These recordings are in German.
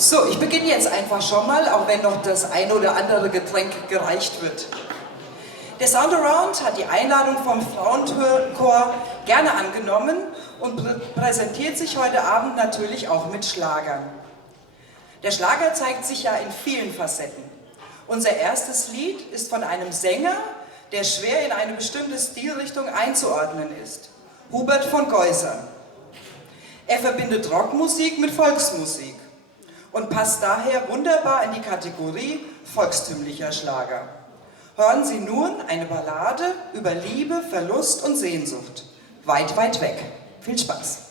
So, ich beginne jetzt einfach schon mal, auch wenn noch das ein oder andere Getränk gereicht wird. Der Sound Around hat die Einladung vom Frauenchor gerne angenommen und präsentiert sich heute Abend natürlich auch mit Schlagern. Der Schlager zeigt sich ja in vielen Facetten. Unser erstes Lied ist von einem Sänger, der schwer in eine bestimmte Stilrichtung einzuordnen ist, Hubert von Geusern. Er verbindet Rockmusik mit Volksmusik und passt daher wunderbar in die Kategorie volkstümlicher Schlager. Hören Sie nun eine Ballade über Liebe, Verlust und Sehnsucht. Weit, weit weg. Viel Spaß.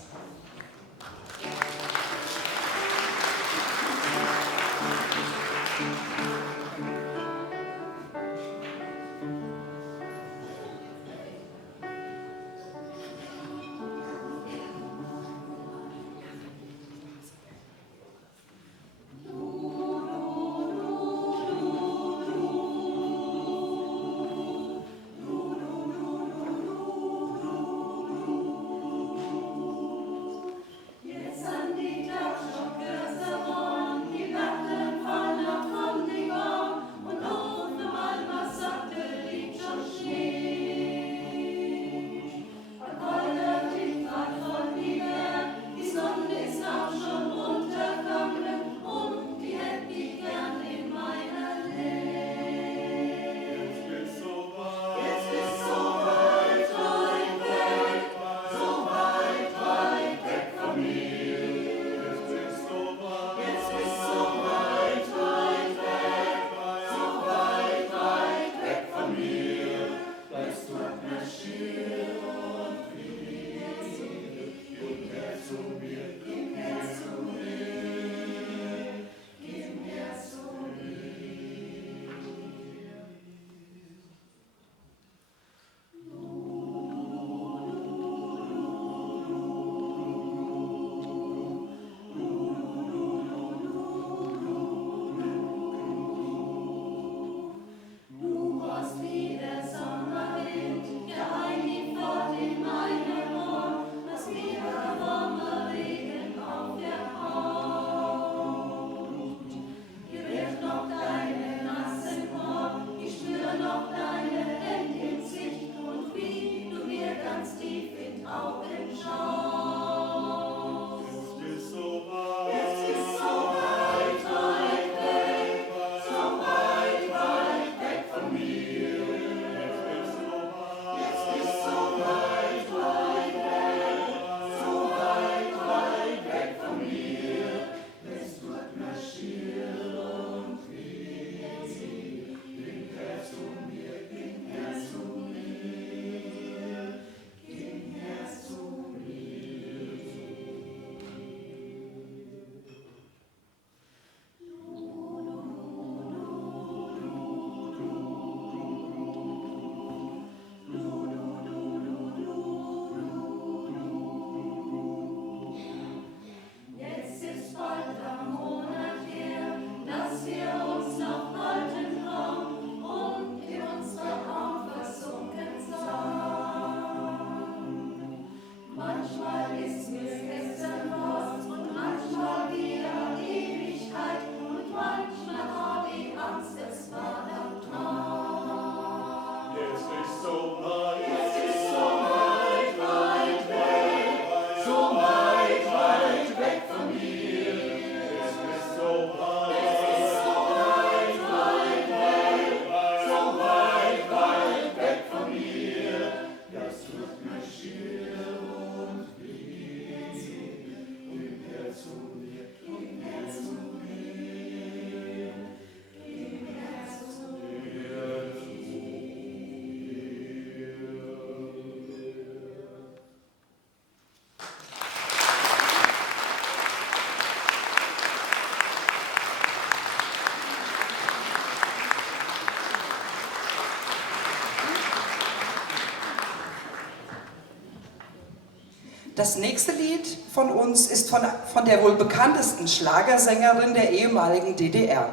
Das nächste Lied von uns ist von der wohl bekanntesten Schlagersängerin der ehemaligen DDR,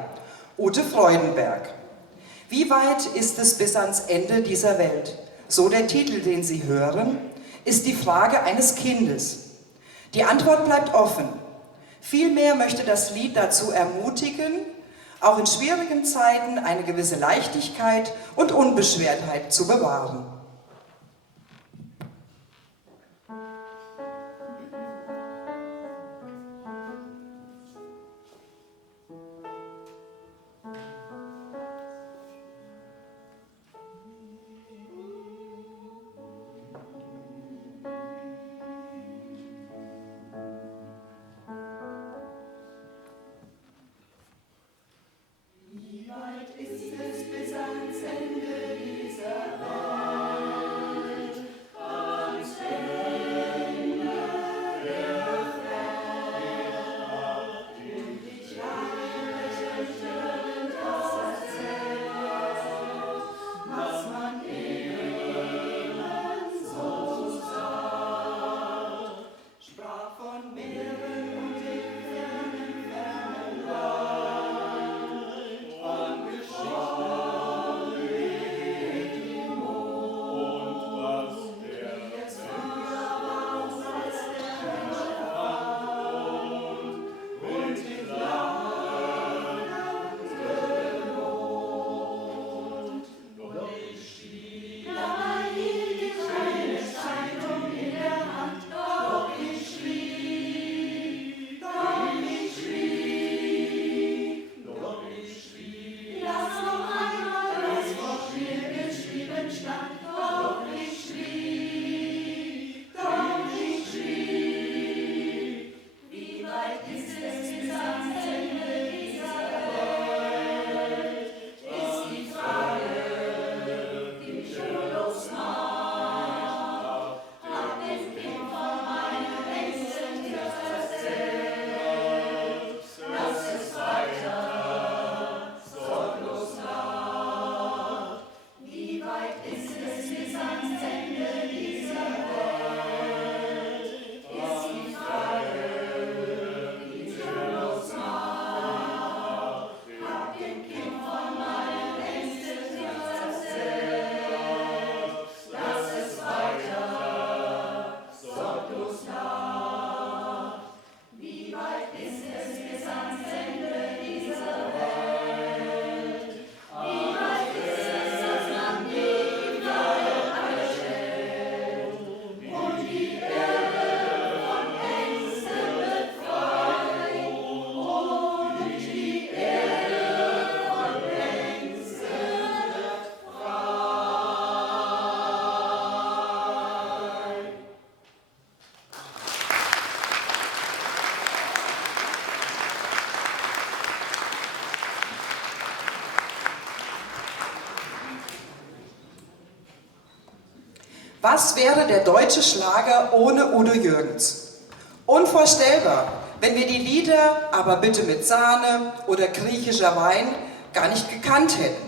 Ute Freudenberg. Wie weit ist es bis ans Ende dieser Welt? So der Titel, den Sie hören, ist die Frage eines Kindes. Die Antwort bleibt offen. Vielmehr möchte das Lied dazu ermutigen, auch in schwierigen Zeiten eine gewisse Leichtigkeit und Unbeschwertheit zu bewahren. Was wäre der deutsche Schlager ohne Udo Jürgens? Unvorstellbar, wenn wir die Lieder "Aber bitte mit Sahne" oder "Griechischer Wein" gar nicht gekannt hätten.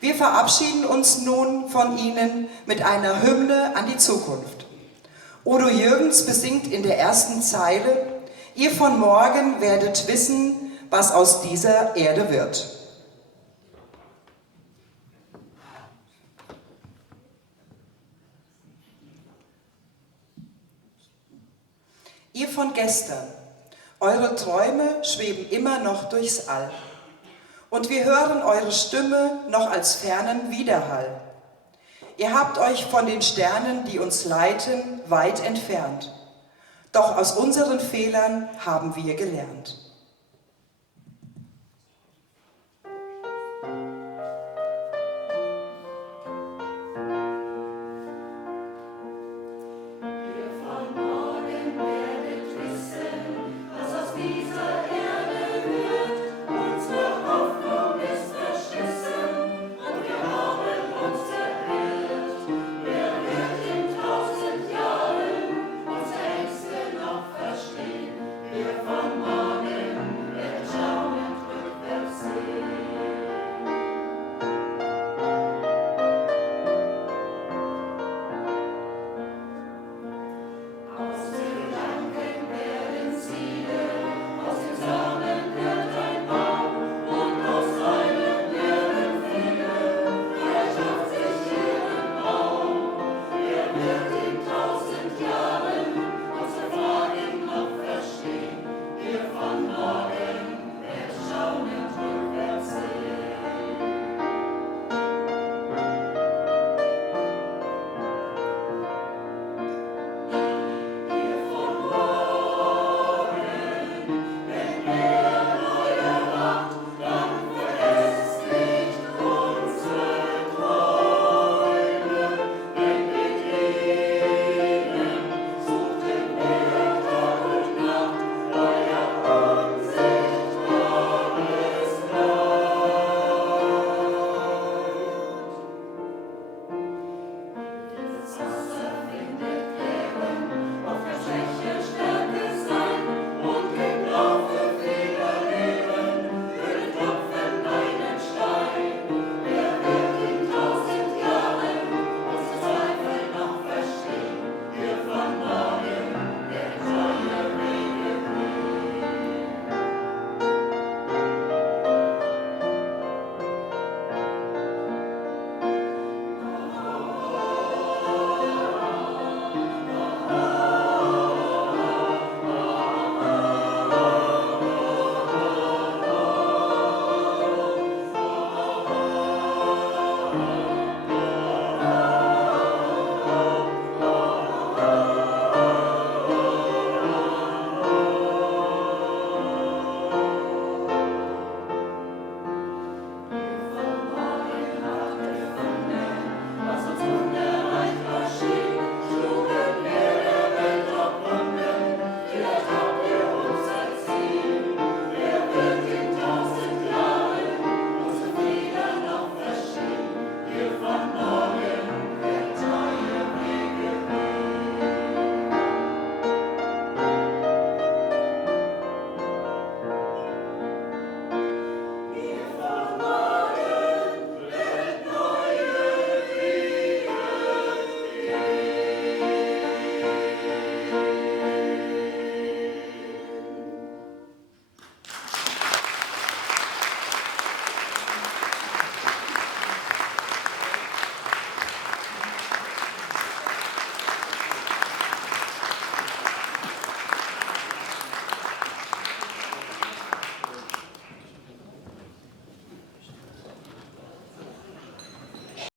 Wir verabschieden uns nun von Ihnen mit einer Hymne an die Zukunft. Udo Jürgens besingt in der ersten Zeile: Ihr von morgen werdet wissen, was aus dieser Erde wird. Ihr von gestern, eure Träume schweben immer noch durchs All. Und wir hören eure Stimme noch als fernen Widerhall. Ihr habt euch von den Sternen, die uns leiten, weit entfernt. Doch aus unseren Fehlern haben wir gelernt.